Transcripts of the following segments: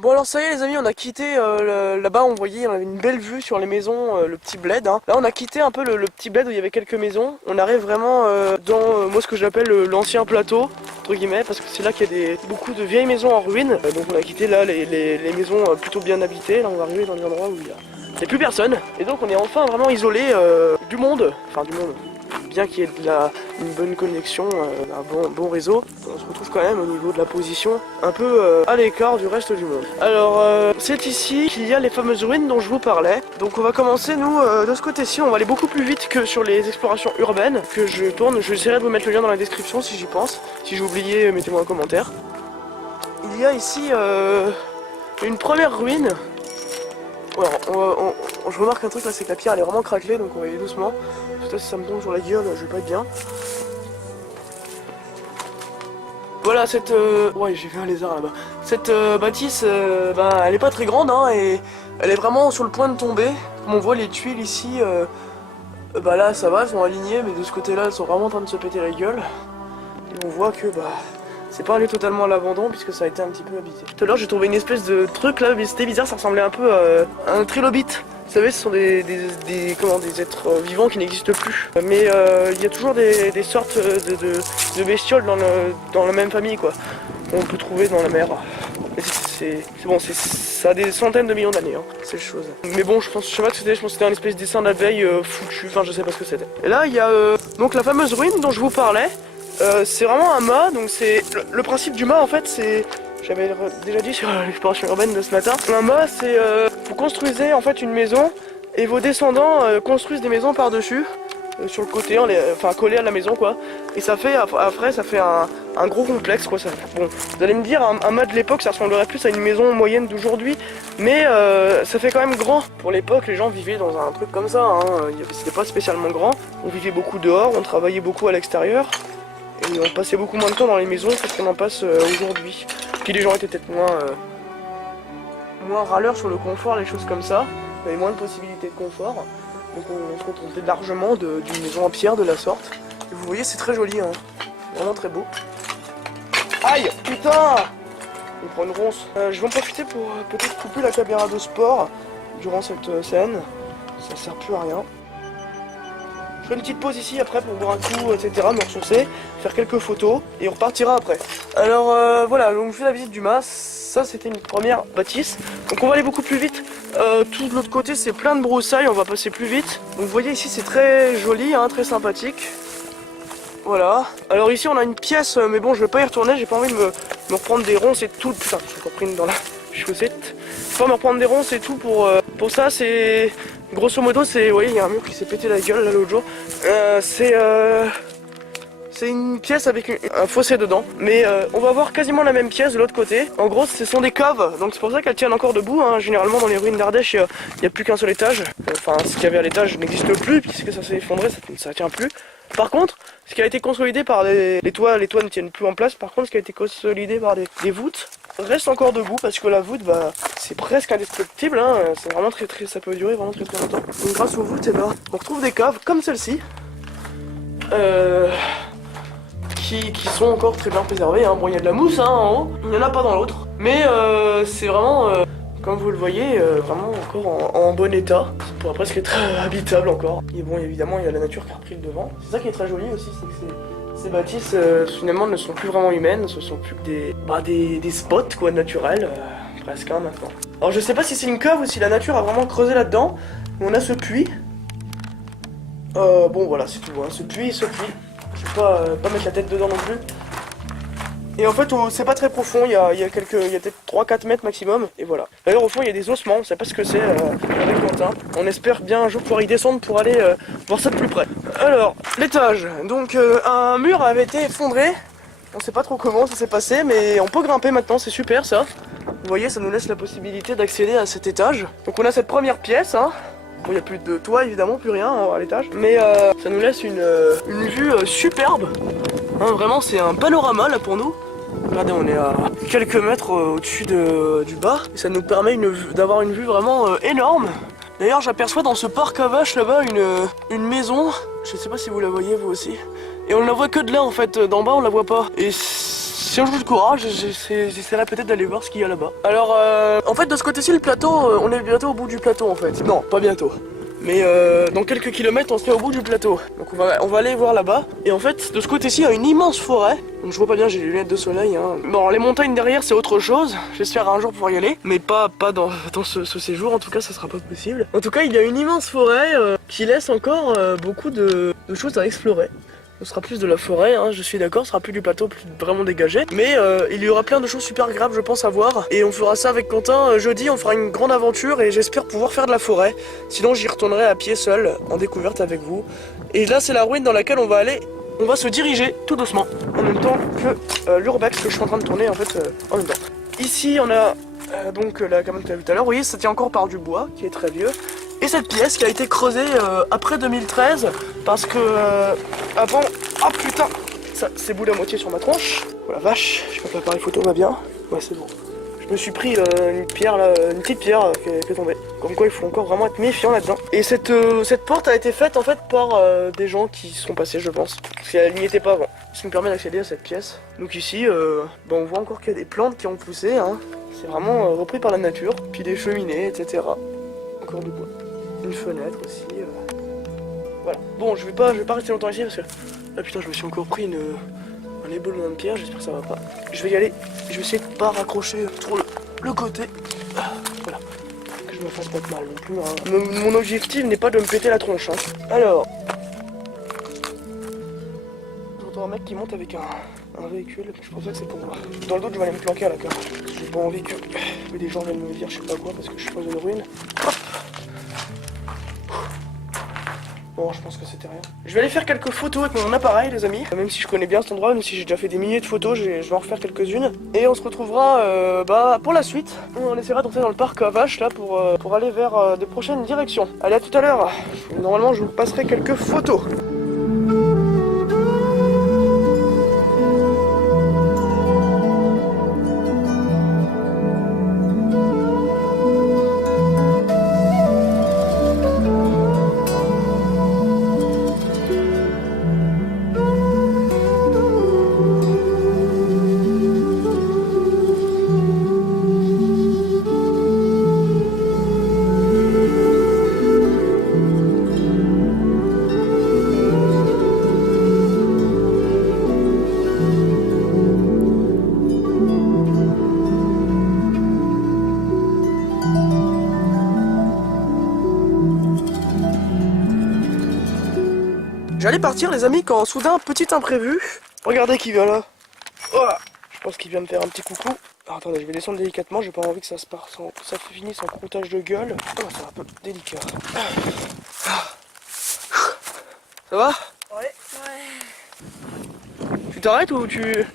Bon alors ça y est les amis, on a quitté là-bas, on voyait, on avait une belle vue sur les maisons, le petit bled. Hein. Là on a quitté un peu le petit bled où il y avait quelques maisons. On arrive vraiment dans moi ce que j'appelle l'ancien plateau, entre guillemets, parce que c'est là qu'il y a beaucoup de vieilles maisons en ruine. Donc on a quitté là les maisons plutôt bien habitées. Là on va arriver dans des endroits où il n'y a plus personne. Et donc on est enfin vraiment isolé du monde, enfin du monde. Bien qu'il y ait une bonne connexion, un bon réseau, on se retrouve quand même au niveau de la position un peu à l'écart du reste du monde. Alors c'est ici qu'il y a les fameuses ruines dont je vous parlais. Donc on va commencer nous de ce côté-ci, on va aller beaucoup plus vite que sur les explorations urbaines que je tourne. Je essaierai de vous mettre le lien dans la description si j'y pense. Si j'ai oublié, mettez-moi un commentaire. Il y a ici une première ruine. Alors, je remarque un truc là, c'est que la pierre elle est vraiment craquelée, donc on va y aller doucement. Peut-être si ça me tombe sur la gueule, je vais pas être bien. Voilà cette... Ouais, j'ai vu un lézard là-bas. Cette bâtisse, elle est pas très grande, hein, et elle est vraiment sur le point de tomber. Comme on voit les tuiles ici, là ça va, elles sont alignées, mais de ce côté-là, elles sont vraiment en train de se péter la gueule. Et on voit que, c'est pas allé totalement à l'abandon puisque ça a été un petit peu habité. Tout à l'heure j'ai trouvé une espèce de truc là, mais c'était bizarre, ça ressemblait un peu à un trilobite. Vous savez, ce sont des êtres vivants qui n'existent plus. Mais il y a toujours des sortes de bestioles dans la même famille quoi. On peut trouver dans la mer. C'est bon, ça a des centaines de millions d'années, hein, ces choses. Mais bon, je sais pas ce que c'était, je pense que c'était un espèce de dessin d'abeille foutu, enfin je sais pas ce que c'était. Et là il y a donc la fameuse ruine dont je vous parlais. C'est vraiment un mât, donc c'est le principe du mât en fait, c'est, j'avais déjà dit sur l'exploration urbaine de ce matin, un mât c'est vous construisez en fait une maison et vos descendants construisent des maisons par dessus sur le côté, enfin collé à la maison quoi, et ça fait après ça fait un gros complexe quoi. Ça, bon, vous allez me dire un mât de l'époque ça ressemblerait plus à une maison moyenne d'aujourd'hui, mais ça fait quand même grand. Pour l'époque les gens vivaient dans un truc comme ça, hein. C'était pas spécialement grand, on vivait beaucoup dehors, on travaillait beaucoup à l'extérieur. Et on passait beaucoup moins de temps dans les maisons parce qu'on en passe aujourd'hui. Puis les gens étaient peut-être moins râleurs sur le confort, les choses comme ça. Il y avait moins de possibilités de confort. Donc on se contentait largement d'une maison en pierre de la sorte. Et vous voyez, c'est très joli, hein. Vraiment très beau. Aïe, putain! On prend une ronce. Je vais en profiter pour peut-être couper la caméra de sport durant cette scène. Ça sert plus à rien. Je fais une petite pause ici après pour boire un coup, etc., me ressourcer, faire quelques photos et on repartira après. Alors voilà, donc je fais la visite du mât, ça c'était une première bâtisse. Donc on va aller beaucoup plus vite, tout de l'autre côté c'est plein de broussailles, on va passer plus vite. Donc vous voyez ici c'est très joli, hein, très sympathique. Voilà. Alors ici on a une pièce, mais bon je vais pas y retourner, j'ai pas envie de me reprendre des ronces et tout. Putain, j'ai encore pris une dans la chaussette. Je vais pas me reprendre des ronces et tout pour ça, c'est... Grosso modo, c'est, vous voyez, il y a un mur qui s'est pété la gueule là l'autre jour. C'est une pièce avec un fossé dedans, mais on va voir quasiment la même pièce de l'autre côté. En gros, ce sont des caves, donc c'est pour ça qu'elles tiennent encore debout. Hein. Généralement, dans les ruines d'Ardèche, il n'y a plus qu'un seul étage. Enfin, ce qu'il y avait à l'étage n'existe plus, puisque ça s'est effondré, ça tient plus. Par contre, ce qui a été consolidé par les toits ne tiennent plus en place. Par contre, ce qui a été consolidé par des voûtes reste encore debout parce que la voûte, c'est presque indestructible. Hein. C'est vraiment très, ça peut durer vraiment très longtemps. Donc grâce aux voûtes, on retrouve des caves comme celle-ci. Qui sont encore très bien préservées. Hein. Bon, il y a de la mousse en haut, il n'y en a pas dans l'autre. Mais c'est vraiment, comme vous le voyez, vraiment encore en bon état. Ça pourrait presque être habitable encore. Et bon, évidemment, il y a la nature qui a repris le devant. C'est ça qui est très joli aussi, c'est que ces bâtisses finalement ne sont plus vraiment humaines, ce sont plus que des spots quoi, naturels, presque hein, maintenant. Alors je sais pas si c'est une cave ou si la nature a vraiment creusé là-dedans, mais on a ce puits. Bon voilà, c'est tout, hein. Ce puits. Je vais pas mettre la tête dedans non plus. Et en fait, c'est pas très profond, il y a peut-être 3-4 mètres maximum, et voilà. D'ailleurs, au fond, il y a des ossements, on sait pas ce que c'est avec Quentin. On espère bien un jour pouvoir y descendre pour aller voir ça de plus près. Alors, l'étage. Donc, un mur avait été effondré. On sait pas trop comment ça s'est passé, mais on peut grimper maintenant, c'est super ça. Vous voyez, ça nous laisse la possibilité d'accéder à cet étage. Donc, on a cette première pièce, hein. Bon, il n'y a plus de toit évidemment, plus rien à l'étage, mais ça nous laisse une vue superbe. Hein, vraiment, c'est un panorama là pour nous. Regardez, on est à quelques mètres au-dessus du bas, et ça nous permet d'avoir une vue vraiment énorme. D'ailleurs, j'aperçois dans ce parc à vaches là-bas une maison. Je sais pas si vous la voyez vous aussi. Et on ne la voit que de là en fait, d'en bas on la voit pas. Et si un jour j'ai le courage, j'essaierai peut-être d'aller voir ce qu'il y a là-bas. Alors, en fait, de ce côté-ci, le plateau, on est bientôt au bout du plateau en fait. Non, pas bientôt. Mais dans quelques kilomètres, on serait au bout du plateau. Donc on va aller voir là-bas. Et en fait, de ce côté-ci, il y a une immense forêt. Donc je vois pas bien, j'ai les lunettes de soleil. Hein. Bon, les montagnes derrière, c'est autre chose. J'espère un jour pouvoir y aller. Mais pas dans ce séjour, en tout cas, ça sera pas possible. En tout cas, il y a une immense forêt qui laisse encore beaucoup de choses à explorer. Ce sera plus de la forêt, hein, je suis d'accord, ce sera plus du plateau, plus vraiment dégagé. Mais il y aura plein de choses super agréables, je pense, à voir. Et on fera ça avec Quentin jeudi, on fera une grande aventure et j'espère pouvoir faire de la forêt. Sinon, j'y retournerai à pied seul, en découverte avec vous. Et là, c'est la ruine dans laquelle on va aller. On va se diriger tout doucement, en même temps que l'urbex que je suis en train de tourner en fait en même temps. Ici, on a donc la cabane que tu as vu tout à l'heure. Oui, ça tient encore par du bois, qui est très vieux. Et cette pièce qui a été creusée après 2013 parce que avant... Oh putain, ça c'est boule à moitié sur ma tronche. Oh la vache, je sais pas que l'appareil photo va bien. Ouais, c'est bon. Je me suis pris une pierre là, une petite pierre qui est tombée. Comme quoi il faut encore vraiment être méfiant là-dedans. Et cette porte a été faite en fait par des gens qui sont passés, je pense. Parce qu'elle n'y était pas avant. Ce qui me permet d'accéder à cette pièce. Donc ici, on voit encore qu'il y a des plantes qui ont poussé. Hein. C'est vraiment repris par la nature. Puis des cheminées, etc. Encore du bois. Une fenêtre aussi. Voilà. Bon, je vais pas rester longtemps ici parce que... Ah putain, je me suis encore pris un éboulement de pierre, j'espère que ça va pas. Je vais y aller, je vais essayer de pas raccrocher trop le côté. Voilà. Que je me fasse pas de mal non plus. Hein. Mon objectif n'est pas de me péter la tronche. Hein. Alors... J'entends un mec qui monte avec un véhicule, je pensais que c'est pour moi. Dans le doute, je vais aller me planquer à la carte. J'ai pas envie que des gens viennent me dire je sais pas quoi parce que je suis dans une ruine. Hop. Bon, je pense que c'était rien. Je vais aller faire quelques photos avec mon appareil, les amis. Même si je connais bien cet endroit, même si j'ai déjà fait des milliers de photos, je vais en refaire quelques-unes. Et on se retrouvera pour la suite. On essaiera d'entrer dans le parc à Vache là pour aller vers de prochaines directions. Allez, à tout à l'heure. Normalement, je vous passerai quelques photos. J'allais partir les amis quand soudain petit imprévu. Regardez qui vient là. Oh, je pense qu'il vient me faire un petit coucou. Alors, attendez, je vais descendre délicatement, j'ai pas envie que ça ça finisse en croûtage de gueule. Oh, c'est un peu délicat. Ça va? Ouais. Tu t'arrêtes ou tu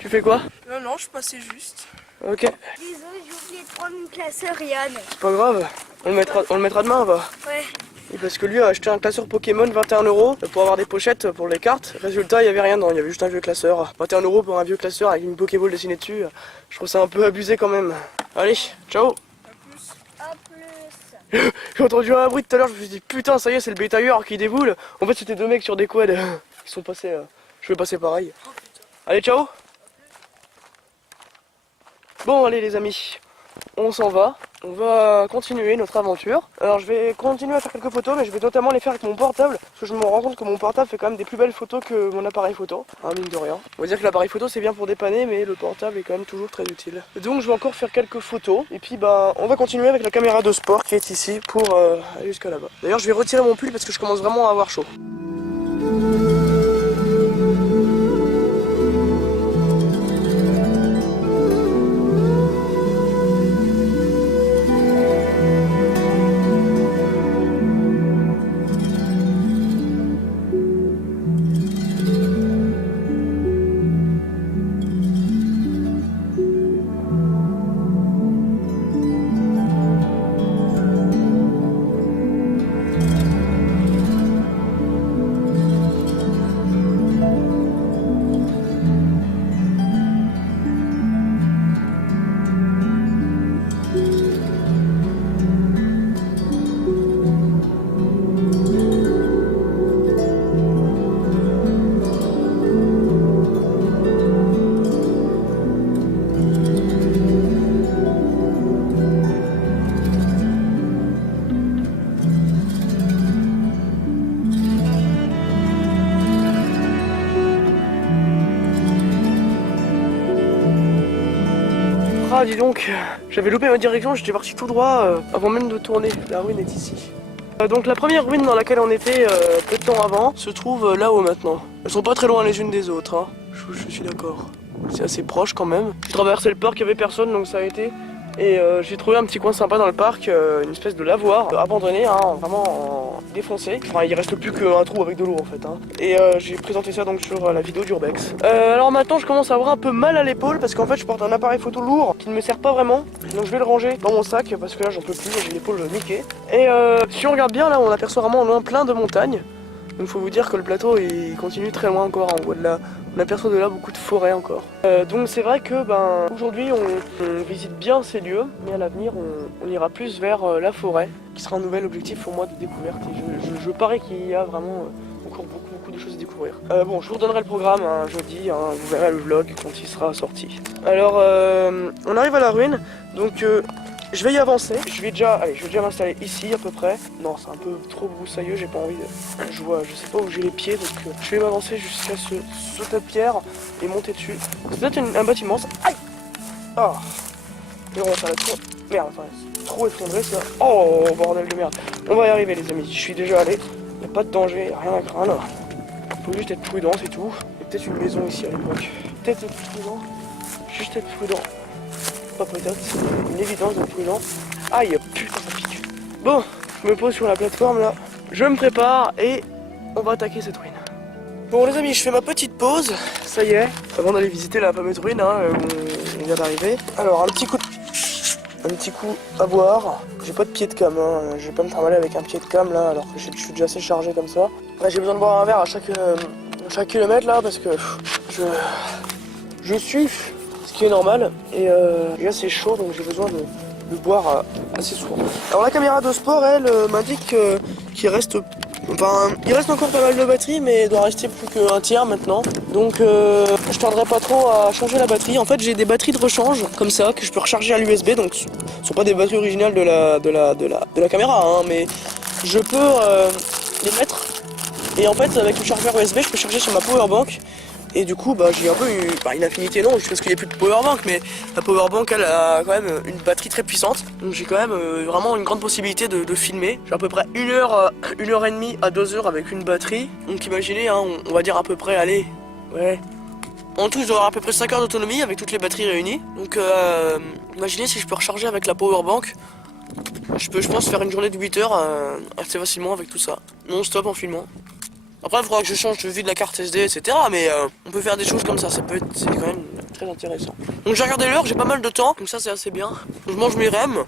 fais quoi? Non, je passais juste. Ok. Désolé, j'ai oublié de prendre une classeur Yann. C'est pas grave. On le mettra demain, va. Ouais. Et parce que lui a acheté un classeur Pokémon 21 € pour avoir des pochettes pour les cartes. Résultat, il y avait rien dedans, il y avait juste un vieux classeur. 21 € pour un vieux classeur avec une Pokéball dessinée dessus. Je trouve ça un peu abusé quand même. Allez, ciao. À plus. J'ai entendu un bruit tout à l'heure, je me suis dit putain, ça y est, c'est le bétailleur qui déboule. En fait, c'était deux mecs sur des quads. Ils sont passés. Je vais passer pareil. Allez, ciao. Bon, allez les amis, on s'en va. On va continuer notre aventure. Alors je vais continuer à faire quelques photos, mais je vais notamment les faire avec mon portable. Parce que je me rends compte que mon portable fait quand même des plus belles photos que mon appareil photo. Mine de rien. On va dire que l'appareil photo c'est bien pour dépanner, mais le portable est quand même toujours très utile. Donc je vais encore faire quelques photos. Et puis on va continuer avec la caméra de sport qui est ici pour aller jusqu'à là-bas. D'ailleurs je vais retirer mon pull parce que je commence vraiment à avoir chaud. Ah dis donc, j'avais loupé ma direction, j'étais parti tout droit avant même de tourner. La ruine est ici. Donc la première ruine dans laquelle on était peu de temps avant se trouve là-haut maintenant. Elles sont pas très loin les unes des autres, hein. Je suis d'accord. C'est assez proche quand même. J'ai traversé le parc, il n'y avait personne donc ça a été. Et j'ai trouvé un petit coin sympa dans le parc, une espèce de lavoir abandonné, hein, vraiment défoncé. Enfin il reste plus qu'un trou avec de l'eau en fait. Hein. Et j'ai présenté ça donc sur la vidéo d'Urbex. Alors maintenant je commence à avoir un peu mal à l'épaule parce qu'en fait je porte un appareil photo lourd qui ne me sert pas vraiment. Donc je vais le ranger dans mon sac parce que là j'en peux plus, j'ai l'épaule niquée. Et si on regarde bien là on aperçoit vraiment au loin plein de montagnes. Donc faut vous dire que le plateau il continue très loin encore, hein. On aperçoit de là beaucoup de forêts encore. Donc c'est vrai que aujourd'hui on visite bien ces lieux, mais à l'avenir on ira plus vers la forêt, qui sera un nouvel objectif pour moi de découverte. Et je parie qu'il y a vraiment encore beaucoup de choses à découvrir. Bon, je vous redonnerai le programme jeudi, hein, vous verrez le vlog quand il sera sorti. Alors on arrive à la ruine, donc je vais y avancer. Je vais déjà m'installer ici à peu près. Non, c'est un peu trop broussailleux, j'ai pas envie de... Je sais pas où j'ai les pieds, donc je vais m'avancer jusqu'à ce tas de pierre et monter dessus. C'est peut-être un bâtiment, ça... Aïe. Ah. Mais bon, ça va trop... Merde, enfin, c'est trop effondré ça. Oh, bordel de merde. On va y arriver les amis, je suis déjà allé. Y a pas de danger, y a rien à craindre. Faut juste être prudent, c'est tout. Il y a peut-être une maison ici à l'époque. Peut-être être prudent. Juste être prudent. Pas peut-être, c'est une évidence d'être prudent. Aïe, putain ça pique. Bon, je me pose sur la plateforme là. Je me prépare et on va attaquer cette ruine. Bon les amis, je fais ma petite pause. Ça y est, avant d'aller visiter la fameuse ruine où on vient d'arriver. Alors un petit coup à boire. J'ai pas de pied de cam, hein. Je vais pas me trimballer avec un pied de cam là alors que je suis déjà assez chargé comme ça. Là, j'ai besoin de boire un verre à chaque kilomètre là parce que je suis, ce qui est normal. Et là c'est chaud donc j'ai besoin de boire assez souvent. Alors la caméra de sport elle m'indique qu'il reste... Enfin, il reste encore pas mal de batterie, mais il doit rester plus qu'un tiers maintenant. Donc, je tarderai pas trop à changer la batterie. En fait, j'ai des batteries de rechange comme ça que je peux recharger à l'USB. Donc, ce sont pas des batteries originales de la caméra, hein, mais je peux les mettre. Et en fait, avec le chargeur USB, je peux charger sur ma powerbank. Et du coup, j'ai un peu une infinité, non, juste parce qu'il n'y a plus de powerbank, mais la powerbank, elle a quand même une batterie très puissante. Donc j'ai quand même vraiment une grande possibilité de filmer. J'ai à peu près 1h30 à 2h avec une batterie. Donc imaginez, hein, on va dire à peu près, allez, ouais. En tout, je dois avoir à peu près 5 heures d'autonomie avec toutes les batteries réunies. Donc imaginez si je peux recharger avec la powerbank. Je pense, faire une journée de 8 heures assez facilement avec tout ça. Non-stop en filmant. Après, il faudra que je change de vue de la carte SD, etc. Mais on peut faire des choses comme ça, c'est quand même très intéressant. Donc j'ai regardé l'heure, j'ai pas mal de temps, donc ça c'est assez bien. Je mange mes rèmes,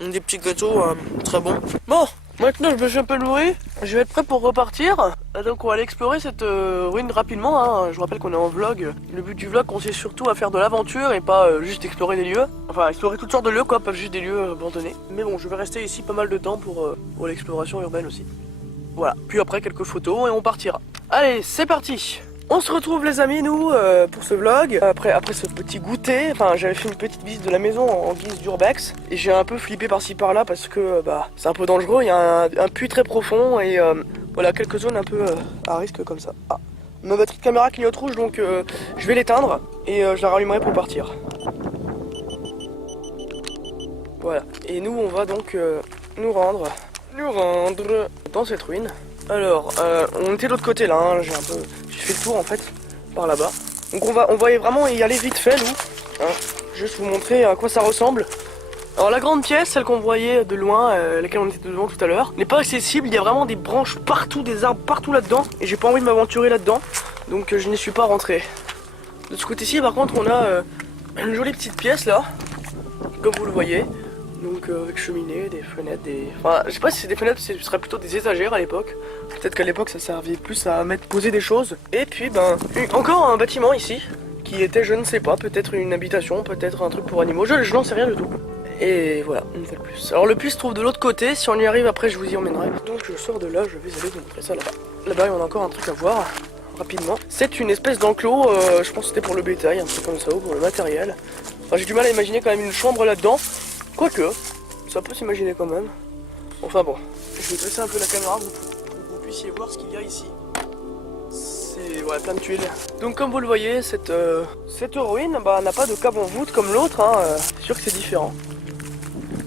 des petits gâteaux très bons. Bon, maintenant je me suis un peu nourri, je vais être prêt pour repartir. Donc on va aller explorer cette ruine rapidement, hein. Je vous rappelle qu'on est en vlog. Le but du vlog consiste surtout à faire de l'aventure et pas juste explorer des lieux. Enfin, explorer toutes sortes de lieux quoi, pas juste des lieux abandonnés. Mais bon, je vais rester ici pas mal de temps pour l'exploration urbaine aussi. Voilà, puis après quelques photos et on partira. Allez, c'est parti. On se retrouve les amis, nous, pour ce vlog. Après ce petit goûter, enfin j'avais fait une petite visite de la maison en guise d'urbex. Et j'ai un peu flippé par-ci par-là parce que c'est un peu dangereux, il y a un puits très profond et voilà, quelques zones un peu à risque comme ça. Ah, ma batterie de caméra clignote rouge donc je vais l'éteindre et je la rallumerai pour partir. Voilà, et nous on va donc nous rendre dans cette ruine. Alors, on était de l'autre côté là, hein. J'ai fait le tour en fait, par là-bas. Donc on va vraiment y aller vite fait nous, hein. Juste vous montrer à quoi ça ressemble. Alors la grande pièce, celle qu'on voyait de loin, laquelle on était devant tout à l'heure, n'est pas accessible, il y a vraiment des branches partout, des arbres partout là-dedans. Et j'ai pas envie de m'aventurer là-dedans, donc je n'y suis pas rentré. De ce côté-ci par contre on a une jolie petite pièce là, comme vous le voyez. Donc avec cheminée, des fenêtres, Enfin, je sais pas si c'est des fenêtres, ce serait plutôt des étagères à l'époque. Peut-être qu'à l'époque ça servait plus à poser des choses. Et puis encore un bâtiment ici, qui était, je ne sais pas, peut-être une habitation, peut-être un truc pour animaux, je n'en sais rien du tout. Et voilà, une fois de plus. Alors le puits se trouve de l'autre côté, si on y arrive après je vous y emmènerai. Donc je sors de là, je vais aller vous montrer ça là-bas. Là-bas on a encore un truc à voir, rapidement. C'est une espèce d'enclos, je pense que c'était pour le bétail, un truc comme ça, ou pour le matériel. Enfin, j'ai du mal à imaginer quand même une chambre là-dedans. Quoique, ça peut s'imaginer quand même. Enfin bon, je vais dresser un peu la caméra pour que vous puissiez voir ce qu'il y a ici. c'est ouais, plein de tuiles. Donc comme vous le voyez, cette ruine n'a pas de cave en voûte comme l'autre, hein, c'est sûr que c'est différent.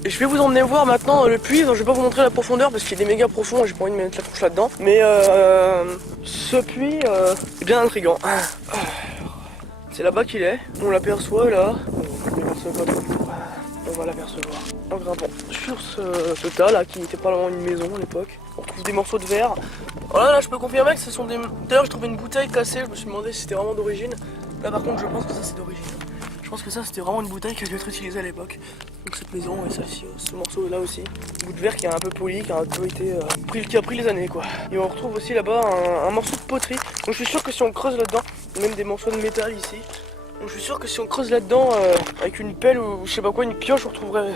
Et je vais vous emmener voir maintenant le puits. Donc, je vais pas vous montrer la profondeur parce qu'il est méga profond, j'ai pas envie de mettre la couche là-dedans. Mais ce puits est bien intriguant. C'est là-bas qu'il est, on l'aperçoit là. On va l'apercevoir en grimpant sur ce tas là qui était probablement une maison à l'époque. On retrouve des morceaux de verre. Voilà, là je peux confirmer que ce sont des... D'ailleurs j'ai trouvé une bouteille cassée, je me suis demandé si c'était vraiment d'origine. Là par contre je pense que ça c'est d'origine. Je pense que ça c'était vraiment une bouteille qui a dû être utilisée à l'époque. Donc cette maison et celle-ci, ce morceau là aussi. Un bout de verre qui a un peu poli, qui a un peu été qui a pris les années quoi. Et on retrouve aussi là-bas un morceau de poterie. Donc je suis sûr que si on creuse là-dedans, même des morceaux de métal ici. Donc je suis sûr que si on creuse là-dedans avec une pelle ou je sais pas quoi, une pioche, on retrouverait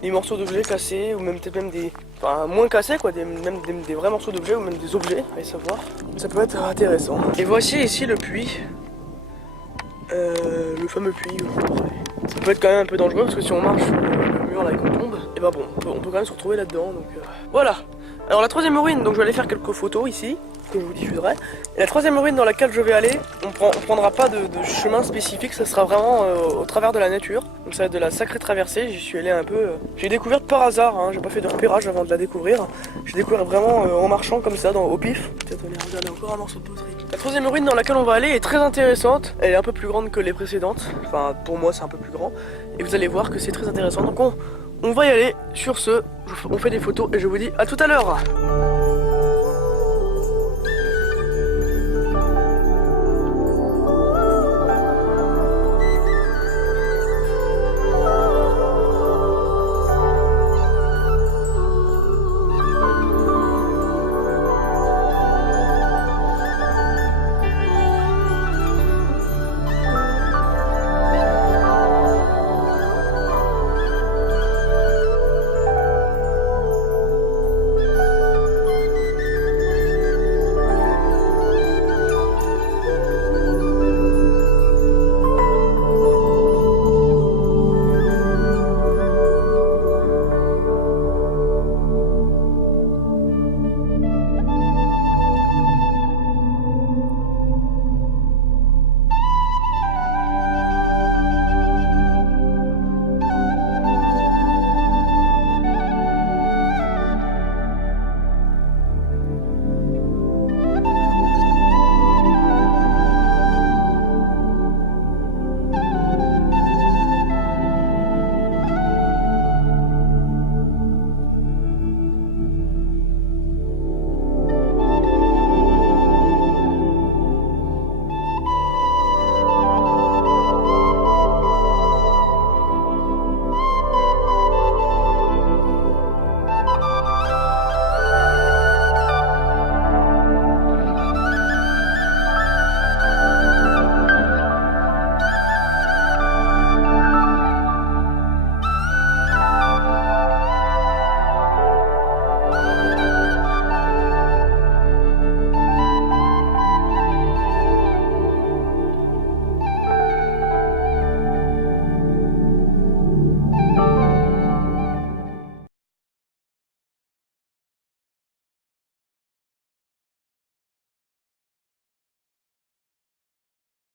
des morceaux d'objets cassés ou même peut-être même des... Enfin moins cassés quoi, même des vrais morceaux d'objets ou même des objets, allez savoir. Ça peut être intéressant. Et voici ici le puits. Le fameux puits. Ça peut être quand même un peu dangereux parce que si on marche sur le mur là et qu'on tombe, et bah bon, on peut quand même se retrouver là-dedans. Donc voilà. Alors la troisième ruine, donc je vais aller faire quelques photos ici, que je vous diffuserai. Et la troisième ruine dans laquelle je vais aller, on prendra pas de chemin spécifique, ça sera vraiment au travers de la nature. Donc ça va être de la sacrée traversée, j'y suis allé un peu... J'ai découvert par hasard, hein, j'ai pas fait de repérage avant de la découvrir. J'ai découvert vraiment en marchant comme ça, au pif. Peut-être on va regarder encore un morceau de poterie. La troisième ruine dans laquelle on va aller est très intéressante, elle est un peu plus grande que les précédentes. Enfin pour moi c'est un peu plus grand. Et vous allez voir que c'est très intéressant. Donc on va y aller. Sur ce, on fait des photos et je vous dis à tout à l'heure.